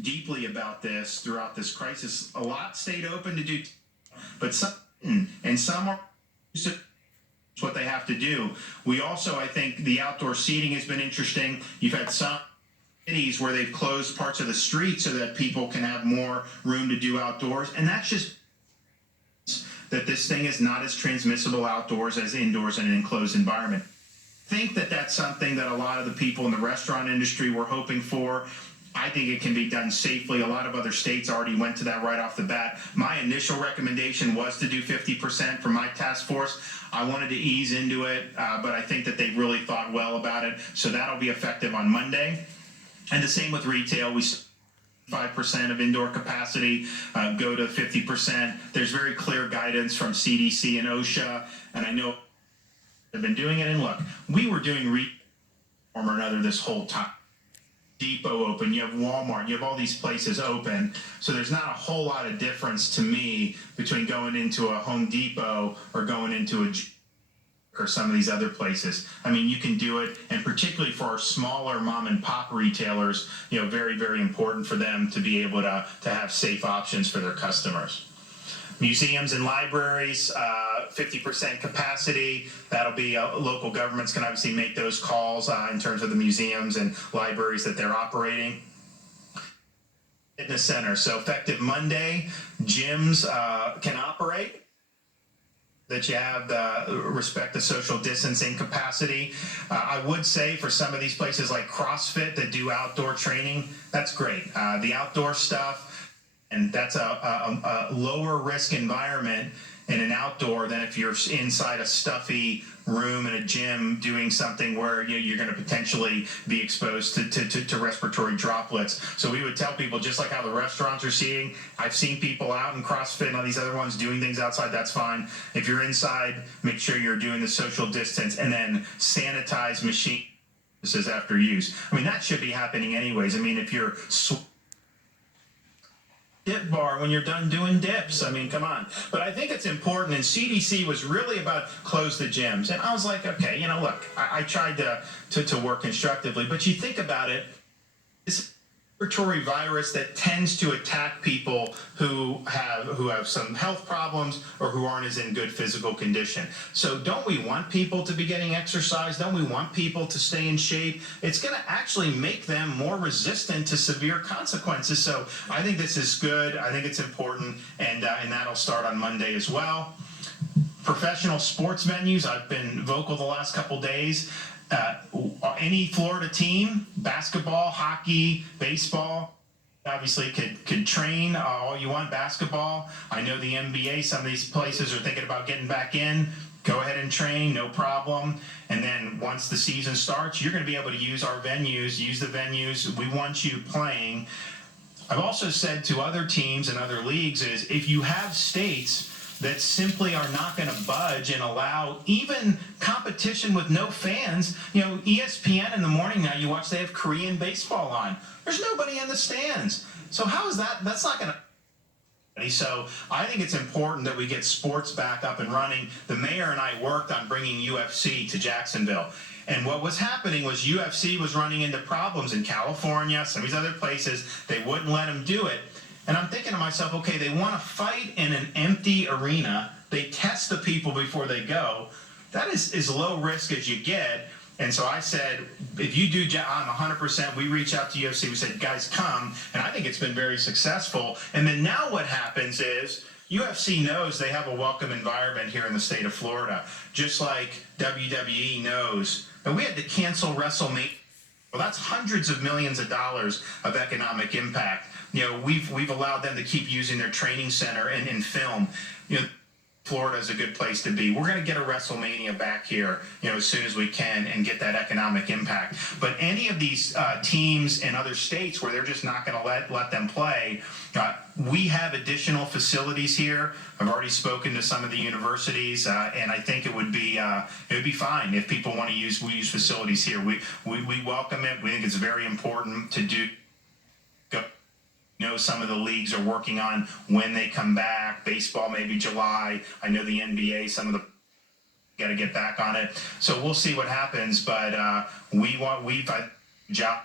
deeply about this throughout this crisis. A lot stayed open to do, but some are what they have to do. We also, I think, the outdoor seating has been interesting. You've had some cities where they've closed parts of the street so that people can have more room to do outdoors, and that's just that this thing is not as transmissible outdoors as indoors in an enclosed environment. I think that that's something that a lot of the people in the restaurant industry were hoping for. I think it can be done safely. A lot of other states already went to that right off the bat. My initial recommendation was to do 50% for my task force. I wanted to ease into it, but I think that they really thought well about it. So that'll be effective on Monday. And the same with retail. We 5% of indoor capacity, go to 50%. There's very clear guidance from CDC and OSHA, and I know they've been doing it. And look, we were doing form or another this whole time. Depot open, you have Walmart, you have all these places open, so there's not a whole lot of difference to me between going into a Home Depot or going into a or some of these other places. I mean, you can do it, and particularly for our smaller mom and pop retailers, very, very important for them to be able to have safe options for their customers. Museums and libraries, 50% capacity. That'll be local governments can obviously make those calls in terms of the museums and libraries that they're operating. Fitness centers. So effective Monday, gyms can operate. That you have respect the social distancing capacity. I would say for some of these places like CrossFit that do outdoor training, that's great. The outdoor stuff, and that's a lower risk environment in an outdoor than if you're inside a stuffy room in a gym doing something where you're going to potentially be exposed to respiratory droplets. So we would tell people, just like how the restaurants are seeing, I've seen people out in CrossFit and all these other ones doing things outside, that's fine. If you're inside, make sure you're doing the social distance, and then sanitize machines after use. I mean, that should be happening anyways. I mean, if you're dip bar when you're done doing dips. I mean, come on. But I think it's important, and CDC was really about close the gyms. And I was like, okay, look, I tried to work constructively, but you think about it, this respiratory virus that tends to attack people who have some health problems or who aren't as in good physical condition. So don't we want people to be getting exercise? Don't we want people to stay in shape? It's going to actually make them more resistant to severe consequences. So I think this is good. I think it's important, and that'll start on Monday as well. Professional sports venues, I've been vocal the last couple days. Any Florida team, basketball, hockey, baseball, obviously could train all you want. Basketball, I know the NBA, some of these places are thinking about getting back in. Go ahead and train, no problem. And then once the season starts, you're going to be able to use our venues, use the venues. We want you playing. I've also said to other teams and other leagues is, if you have states that simply are not going to budge and allow even competition with no fans. ESPN in the morning now, you watch, they have Korean baseball on. There's nobody in the stands. So how is that? That's not going to. So I think it's important that we get sports back up and running. The mayor and I worked on bringing UFC to Jacksonville. And what was happening was UFC was running into problems in California, some of these other places. They wouldn't let them do it. And I'm thinking to myself, okay, they want to fight in an empty arena. They test the people before they go. That is as low risk as you get. And so I said, if you do, I'm 100%. We reach out to UFC. We said, guys, come. And I think it's been very successful. And then now what happens is UFC knows they have a welcome environment here in the state of Florida, just like WWE knows. And we had to cancel WrestleMania. Well, that's hundreds of millions of dollars of economic impact. We've allowed them to keep using their training center and film. Florida is a good place to be. We're going to get a WrestleMania back here, as soon as we can, and get that economic impact. But any of these teams in other states where they're just not going to let them play, we have additional facilities here. I've already spoken to some of the universities, and I think it would be fine if people want to use facilities here. We welcome it. We think it's very important to do. Some of the leagues are working on when they come back. Baseball, maybe July. I know the NBA, some of the got to get back on it. So we'll see what happens. But we've job